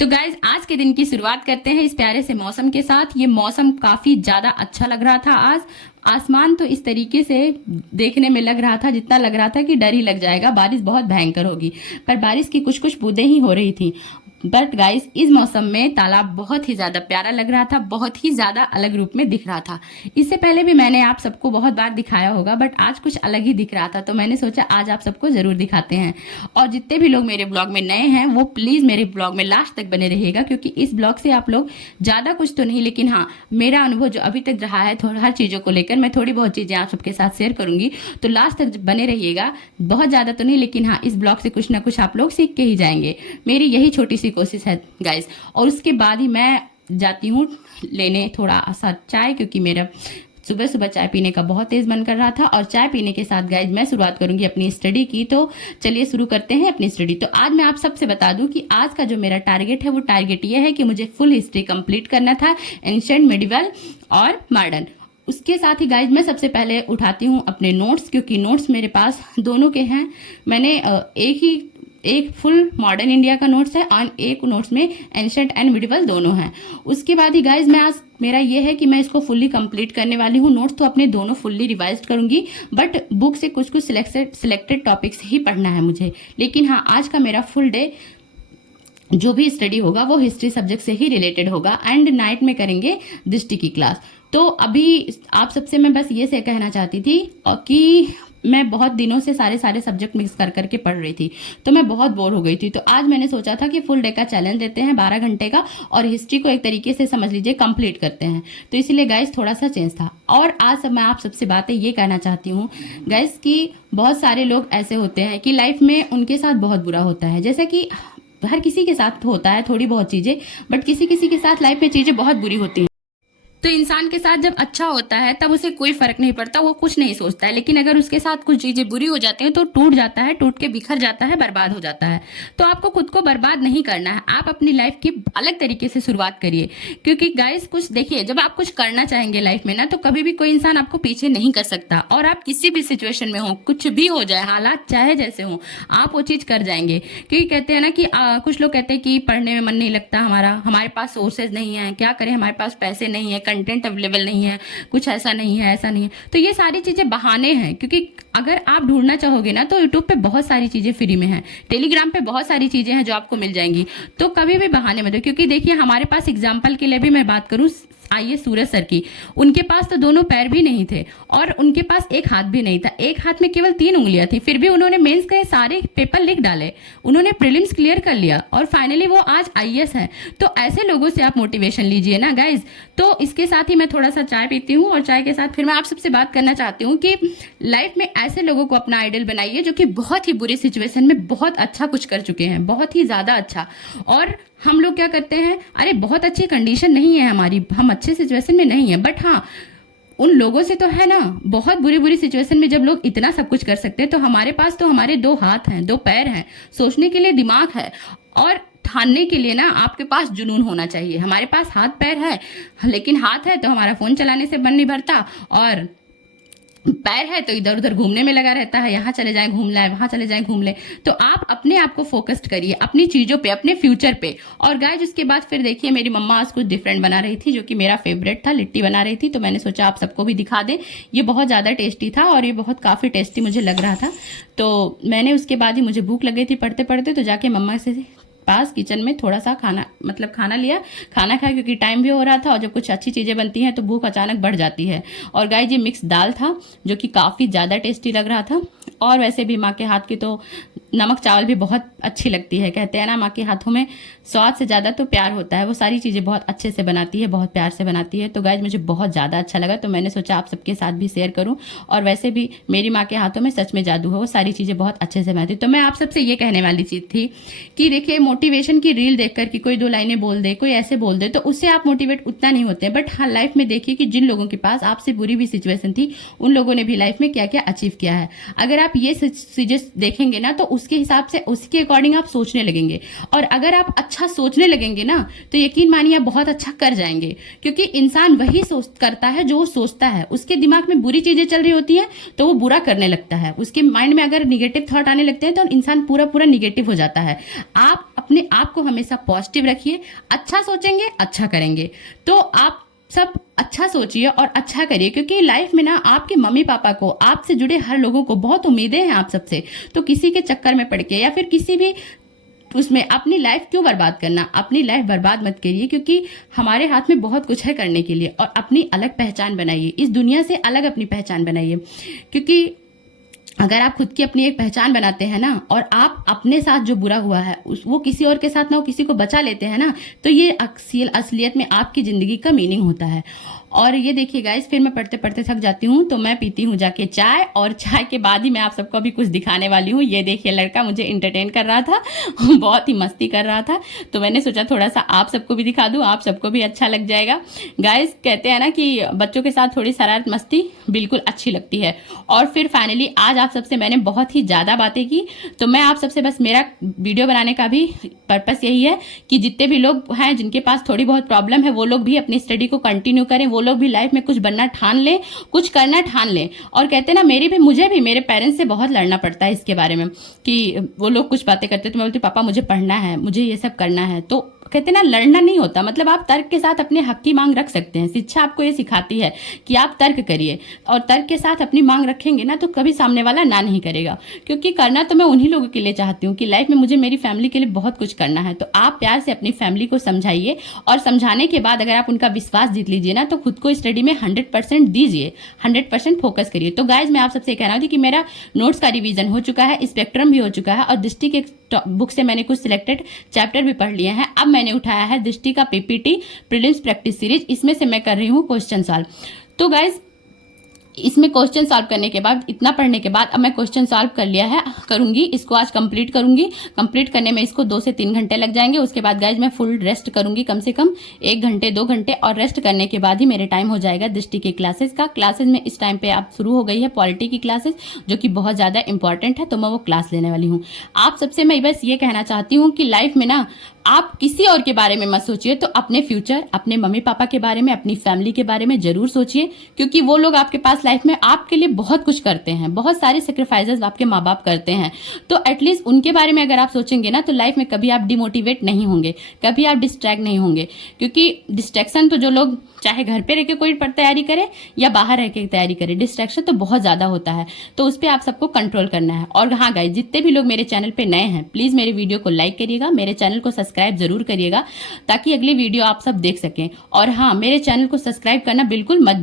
तो गाइज आज के दिन की शुरुआत करते हैं इस प्यारे से मौसम के साथ। ये मौसम काफी ज्यादा अच्छा लग रहा था आज। आसमान तो इस तरीके से देखने में लग रहा था, जितना लग रहा था कि डर ही लग जाएगा, बारिश बहुत भयंकर होगी। पर बारिश की कुछ कुछ बूंदें ही हो रही थी। बट गाइस इस मौसम में तालाब बहुत ही ज्यादा प्यारा लग रहा था, बहुत ही ज्यादा अलग रूप में दिख रहा था। इससे पहले भी मैंने आप सबको बहुत बार दिखाया होगा, बट आज कुछ अलग ही दिख रहा था, तो मैंने सोचा आज आप सबको जरूर दिखाते हैं। और जितने भी लोग मेरे ब्लॉग में नए हैं वो प्लीज मेरे ब्लॉग में लास्ट तक बने रहिएगा, क्योंकि इस ब्लॉग से आप लोग ज्यादा कुछ तो नहीं, लेकिन हाँ मेरा अनुभव जो अभी तक रहा है हर चीजों को लेकर मैं थोड़ी बहुत चीजें आप सबके साथ शेयर करूंगी। तो लास्ट तक बने रहिएगा। बहुत ज्यादा तो नहीं, लेकिन हाँ इस ब्लॉग से कुछ ना कुछ आप लोग सीख के ही जाएंगे। मेरी यही छोटी सी कोशिश है गाइस। और उसके बाद ही मैं जाती हूँ लेने थोड़ा सा चाय, क्योंकि मेरा सुबह सुबह चाय पीने का बहुत तेज मन कर रहा था। और चाय पीने के साथ गाइज मैं शुरुआत करूंगी अपनी स्टडी की। तो चलिए शुरू करते हैं अपनी स्टडी। तो आज मैं आप सबसे बता दूं कि आज का जो मेरा टारगेट है वो टारगेट ये है कि मुझे फुल हिस्ट्री कंप्लीट करना था, एंशिएंट, मिडिवल और मॉडर्न। उसके साथ ही गाइज मैं सबसे पहले उठाती हूँ अपने नोट्स, क्योंकि नोट्स मेरे पास दोनों के हैं। मैंने एक फुल मॉडर्न इंडिया का नोट्स है और एक नोट्स में एंशिएंट एंड मिडिवल दोनों हैं। उसके बाद ही गाइज मैं आज मेरा ये है कि मैं इसको फुल्ली कंप्लीट करने वाली हूँ। नोट्स तो अपने दोनों फुल्ली रिवाइज करूंगी, बट बुक से कुछ कुछ सिलेक्टेड टॉपिक्स ही पढ़ना है मुझे। लेकिन हाँ आज का मेरा फुल डे जो भी स्टडी होगा वो हिस्ट्री सब्जेक्ट से ही रिलेटेड होगा। एंड नाइट में करेंगे दृष्टि की क्लास। तो अभी आप सबसे मैं बस ये से कहना चाहती थी कि मैं बहुत दिनों से सारे सब्जेक्ट मिक्स कर करके पढ़ रही थी, तो मैं बहुत बोर हो गई थी। तो आज मैंने सोचा था कि फुल डे का चैलेंज लेते हैं 12 घंटे का, और हिस्ट्री को एक तरीके से समझ लीजिए कंप्लीट करते हैं। तो इसीलिए गाइस थोड़ा सा चेंज था। और आज मैं आप सबसे बातें ये कहना चाहती हूँ गाइस कि बहुत सारे लोग ऐसे होते हैं कि लाइफ में उनके साथ बहुत बुरा होता है। जैसे कि हर किसी के साथ होता है थोड़ी बहुत चीजें, बट किसी किसी के साथ लाइफ में चीजें बहुत बुरी होती हैं। तो इंसान के साथ जब अच्छा होता है तब उसे कोई फर्क नहीं पड़ता, वो कुछ नहीं सोचता है। लेकिन अगर उसके साथ कुछ चीजें बुरी हो जाती हैं तो टूट जाता है, टूट के बिखर जाता है, बर्बाद हो जाता है। तो आपको खुद को बर्बाद नहीं करना है, आप अपनी लाइफ की अलग तरीके से शुरुआत करिए। क्योंकि गाइस कुछ देखिए, जब आप कुछ करना चाहेंगे लाइफ में ना, तो कभी भी कोई इंसान आपको पीछे नहीं कर सकता। और आप किसी भी सिचुएशन में हो, कुछ भी हो जाए, हालात चाहे जैसे हो, आप वो चीज कर जाएंगे। क्योंकि कहते हैं ना कि कुछ लोग कहते हैं कि पढ़ने में मन नहीं लगता हमारे पास सोर्सेज नहीं है, क्या करें, हमारे पास पैसे नहीं है, कंटेंट अवेलेबल नहीं है, कुछ ऐसा नहीं है, ऐसा नहीं है। तो ये सारी चीजें बहाने हैं, क्योंकि अगर आप ढूंढना चाहोगे ना तो यूट्यूब पे बहुत सारी चीजें फ्री में हैं, टेलीग्राम पे बहुत सारी चीजें हैं जो आपको मिल जाएंगी। तो कभी भी बहाने मत दो। क्योंकि देखिए हमारे पास एग्जाम्पल के लिए भी मैं बात करूं, आइए सूरज सर की, उनके पास तो दोनों पैर भी नहीं थे और उनके पास एक हाथ भी नहीं था, एक हाथ में केवल 3 उंगलियां थी। फिर भी उन्होंने मेंस के सारे पेपर लिख डाले, उन्होंने प्रीलिम्स क्लियर कर लिया और फाइनली वो आज आईएएस है। तो ऐसे लोगों से आप मोटिवेशन लीजिए ना गाइज। तो इसके साथ ही मैं थोड़ा सा चाय पीती हूँ, और चाय के साथ फिर मैं आप सबसे बात करना चाहती हूँ कि लाइफ में ऐसे लोगों को अपना आइडल बनाइए जो कि बहुत ही बुरी सिचुएशन में बहुत अच्छा कुछ कर चुके हैं, बहुत ही ज्यादा अच्छा। और हम लोग क्या करते हैं, अरे बहुत अच्छी कंडीशन नहीं है हमारी, हम अच्छे सिचुएशन में नहीं है, बट हाँ उन लोगों से तो है ना, बहुत बुरी बुरी सिचुएशन में जब लोग इतना सब कुछ कर सकते हैं, तो हमारे पास तो हमारे 2 हाथ हैं, 2 पैर हैं, सोचने के लिए दिमाग है, और ठानने के लिए ना आपके पास जुनून होना चाहिए। हमारे पास हाथ पैर है, लेकिन हाथ है तो हमारा फोन चलाने से मन नहीं भरता, और पैर है तो इधर उधर घूमने में लगा रहता है, यहाँ चले जाएं घूम लें, वहां चले जाएं घूम लें। तो आप अपने आप को फोकस्ड करिए अपनी चीजों पे, अपने फ्यूचर पे। और गाइस उसके बाद फिर देखिए मेरी मम्मा आज कुछ डिफरेंट बना रही थी, जो कि मेरा फेवरेट था, लिट्टी बना रही थी। तो मैंने सोचा आप सबको भी दिखा दें। ये बहुत ज्यादा टेस्टी था और ये बहुत काफी टेस्टी मुझे लग रहा था। तो मैंने उसके बाद ही मुझे भूख लग गई थी पढ़ते पढ़ते, तो जाके मम्मा से पास किचन में थोड़ा सा खाना लिया, खाना खाया, क्योंकि टाइम भी हो रहा था। और जब कुछ अच्छी चीज़ें बनती हैं तो भूख अचानक बढ़ जाती है। और गाइस ये मिक्स दाल था जो कि काफ़ी ज़्यादा टेस्टी लग रहा था। और वैसे भी माँ के हाथ की तो नमक चावल भी बहुत अच्छी लगती है। कहते हैं ना माँ के हाथों में स्वाद से ज़्यादा तो प्यार होता है, वो सारी चीज़ें बहुत अच्छे से बनाती है, बहुत प्यार से बनाती है। तो गाइस मुझे बहुत ज़्यादा अच्छा लगा, तो मैंने सोचा आप सबके साथ भी शेयर करूँ। और वैसे भी मेरी माँ के हाथों में सच में जादू है, वो सारी चीज़ें बहुत अच्छे से बनाती है। तो मैं आप सबसे ये कहने वाली चीज़ थी कि देखिए मोटिवेशन की रील देखकर कि कोई 2 लाइनें बोल दे, कोई ऐसे बोल दे, तो उससे आप मोटिवेट उतना नहीं होते। बट हाँ लाइफ में देखिए कि जिन लोगों के पास आपसे बुरी भी सिचुएशन थी, उन लोगों ने भी लाइफ में क्या क्या अचीव किया है। अगर आप ये चीजें देखेंगे ना तो उसके हिसाब से उसके अकॉर्डिंग आप सोचने लगेंगे। और अगर आप अच्छा सोचने लगेंगे ना तो यकीन मानिए आप बहुत अच्छा कर जाएंगे, क्योंकि इंसान वही सोच करता है जो वो सोचता है। उसके दिमाग में बुरी चीजें चल रही होती हैं तो वो बुरा करने लगता है। उसके माइंड में अगर निगेटिव थॉट आने लगते हैं तो इंसान पूरा पूरा निगेटिव हो जाता है। आप अपने आप को हमेशा पॉजिटिव रखिए, अच्छा सोचेंगे अच्छा करेंगे। तो आप सब अच्छा सोचिए और अच्छा करिए, क्योंकि लाइफ में ना आपके मम्मी पापा को, आपसे जुड़े हर लोगों को बहुत उम्मीदें हैं आप सबसे। तो किसी के चक्कर में पड़ के या फिर किसी भी उसमें अपनी लाइफ क्यों बर्बाद करना। अपनी लाइफ बर्बाद मत करिए, क्योंकि हमारे हाथ में बहुत कुछ है करने के लिए। और अपनी अलग पहचान बनाइए, इस दुनिया से अलग अपनी पहचान बनाइए, क्योंकि अगर आप खुद की अपनी एक पहचान बनाते हैं ना और आप अपने साथ जो बुरा हुआ है वो किसी और के साथ ना हो, किसी को बचा लेते हैं ना, तो ये असलियत में आपकी जिंदगी का मीनिंग होता है। और ये देखिए गाइस, फिर मैं पढ़ते पढ़ते थक जाती हूँ तो मैं पीती हूँ जाके चाय, और चाय के बाद ही मैं आप सबको अभी कुछ दिखाने वाली हूँ। ये देखिए लड़का मुझे इंटरटेन कर रहा था बहुत ही मस्ती कर रहा था, तो मैंने सोचा थोड़ा सा आप सबको भी दिखा दूँ, आप सबको भी अच्छा लग जाएगा। गाइस कहते हैं ना कि बच्चों के साथ थोड़ी शरारत मस्ती बिल्कुल अच्छी लगती है। और फिर फाइनली आज आप सबसे मैंने बहुत ही ज़्यादा बातें की, तो मैं आप सबसे बस मेरा वीडियो बनाने का भी पर्पस यही है कि जितने भी लोग हैं जिनके पास थोड़ी बहुत प्रॉब्लम है वो लोग भी अपनी स्टडी को कंटिन्यू करें, वो लोग भी लाइफ में कुछ बनना ठान लें, कुछ करना ठान लें। और कहते हैं ना मुझे भी मेरे पेरेंट्स से बहुत लड़ना पड़ता है इसके बारे में, कि वो लोग कुछ बातें करते तो मैं बोलती पापा मुझे पढ़ना है, मुझे ये सब करना है। तो कहते हैं ना लड़ना नहीं होता, मतलब आप तर्क के साथ अपने हक की मांग रख सकते हैं। शिक्षा आपको ये सिखाती है कि आप तर्क करिए, और तर्क के साथ अपनी मांग रखेंगे ना तो कभी सामने वाला ना नहीं करेगा। क्योंकि करना तो मैं उन्हीं लोगों के लिए चाहती हूँ कि लाइफ में मुझे मेरी फैमिली के लिए बहुत कुछ करना है। तो आप प्यार से अपनी फैमिली को समझाइए, और समझाने के बाद अगर आप उनका विश्वास जीत लीजिए ना तो खुद को स्टडी में 100% दीजिए, 100% फोकस करिए। तो गाइज मैं आप सबसे कहना थी कि मेरा नोट्स का रिवीजन हो चुका है, स्पेक्ट्रम भी हो चुका है, और दृष्टि के बुक से मैंने कुछ सिलेक्टेड चैप्टर भी पढ़ लिए हैं। अब मैंने उठाया है दृष्टि का पीपीटी प्रीलिम्स प्रैक्टिस सीरीज, इसमें से मैं कर रही हूँ क्वेश्चन सॉल्व। तो गाइज इसमें क्वेश्चन सॉल्व करने के बाद, इतना पढ़ने के बाद अब मैं क्वेश्चन सॉल्व कर लिया है, करूंगी इसको आज कंप्लीट करूंगी। कंप्लीट करने में इसको 2 से 3 घंटे लग जाएंगे। उसके बाद गाइज मैं फुल रेस्ट करूंगी, कम से कम 1 घंटे 2 घंटे, और रेस्ट करने के बाद ही मेरे टाइम हो जाएगा दृष्टि की क्लासेस का। क्लासेस में इस टाइम पे आप शुरू हो गई है पॉलिटी की क्लासेस, जो कि बहुत ज्यादा इंपॉर्टेंट है, तो मैं वो क्लास लेने वाली हूँ। आप सबसे मैं बस ये कहना चाहती हूँ कि लाइफ में ना आप किसी और के बारे में मत सोचिए, तो अपने फ्यूचर, अपने मम्मी पापा के बारे में, अपनी फैमिली के बारे में जरूर सोचिए, क्योंकि वो लोग आपके पास लाइफ में आपके लिए बहुत कुछ करते हैं, बहुत सारे सेक्रीफाइसेस आपके माँ बाप करते हैं। तो एटलीस्ट उनके बारे में अगर आप सोचेंगे ना तो लाइफ में कभी आप डिमोटिवेट नहीं होंगे, कभी आप डिस्ट्रैक्ट नहीं होंगे। क्योंकि डिस्ट्रैक्शन तो जो लोग चाहे घर पे रह के कोई तैयारी करे या बाहर रह के तैयारी करे, डिस्ट्रैक्शन तो बहुत ज्यादा होता है, तो उस पर आप सबको कंट्रोल करना है। और हाँ गाइस, जितने भी लोग मेरे चैनल पे नए हैं प्लीज मेरे वीडियो को लाइक करिएगा, मेरे चैनल को सब्सक्राइब जरूर करिएगा, ताकि अगली वीडियो आप सब देख सकें। और हाँ, मेरे चैनल को सब्सक्राइब करना बिल्कुल मत